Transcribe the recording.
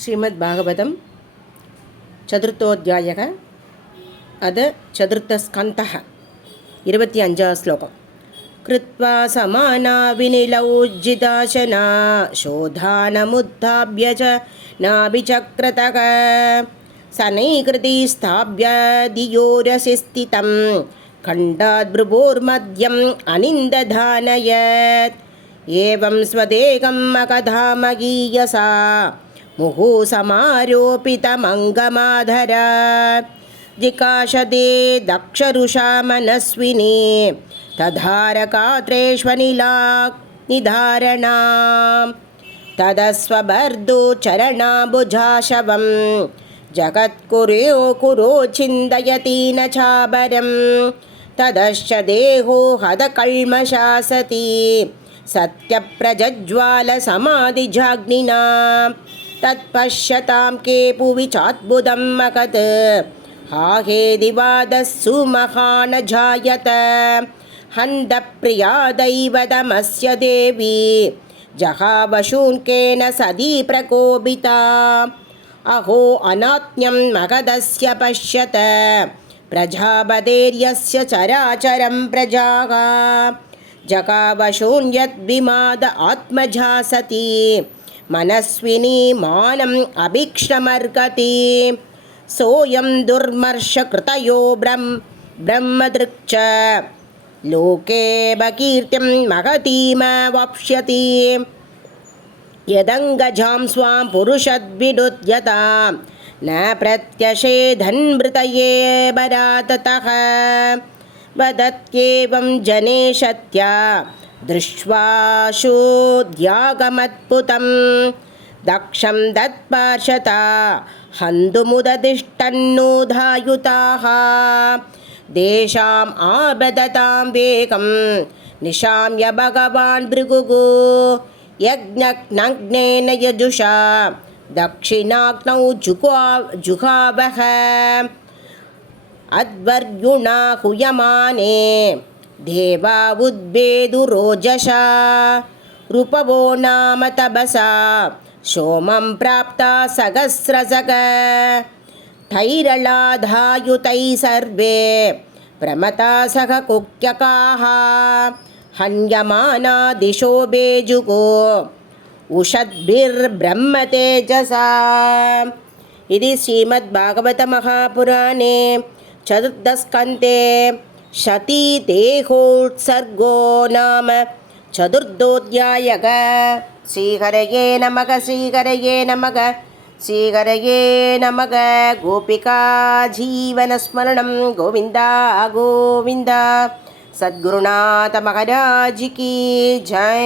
श्रीमद्भागवतं चतुर्थोऽध्यायः अद चतुर्थस्कन्धः 25 श्लोकम् कृत्वा समाना विनिलौज्जिताशना शोधानमुत्थाप्य च नाभिचक्रतः सनैकृति स्थाप्य धियोरसि स्थितं खण्डाद्भ्रुवोर्मध्यम् अनिन्दधानयत् एवं स्वदेकम् अकधामगीयसा मुहुः समारोपितमङ्गमाधरा जिकाशदे दक्षरुषा मनस्विनी तधारकात्रेष्वनिधारणा तदस्वभर्दो चरणाम्बुजाशवं जगत्कुर्यो कुरो चिन्तयति न चाबरं तदश्च देहो हदकल्मषासति सत्यप्रज्ज्वालसमाधिजाग्निना तत्पश्यतां के पुवि चाद्भुतं मकत् हाहेदिवादस्सु महान जायत हन्दप्रिया दैवतमस्य देवी जहावशून्केन सदी प्रकोपिता अहो अनात्म्यं मगधस्य पश्यत प्रजापतेर्यस्य चराचरं प्रजाः जगावशून्यद्विमाद आत्मजा सती मनस्विनी मानम् अभीक्ष्णमर्हति सोऽयं दुर्मर्षकृतयो ब्रह्मदृक् लोके बकीर्तिं महतीमवाप्स्यति यदङ्गजां स्वां पुरुषद्विडुद्यता न प्रत्यषेधन्मृतये बराततः वदत्येवं जने शत्या दृष्ट्वाशोऽद्यागमद्भुतं दक्षं दत्पार्शता हन्तुमुदतिष्ठन्नोधायुताः देशाम् आबदतां वेगं निशाम्य भगवान् भृगुः यज्ञग्नेन यजुषा दक्षिणाग्नौ जुगावः अद्वर्युणा हुयमाने देवा उद्वेदुरोजसा रूपवो नाम तपसा सोमं प्राप्ता सहस्रसग थैरलाधायुतैः सर्वे प्रमता सह कुक्यकाः हन्यमाना दिशो बेजुगो उषद्भिर्ब्रह्मतेजसा। इति श्रीमद्भागवतमहापुराणे चतुर्थस्कन्धे शतीदेहोत्सर्गो नाम चतुर्थोऽध्यायः। श्रीहरये नमः श्रीहरये नमः श्रीहरये नमः। गोपिका जीवनस्मरणं गोविन्दा गोविन्द। सद्गुरुनाथ महाराज की जय।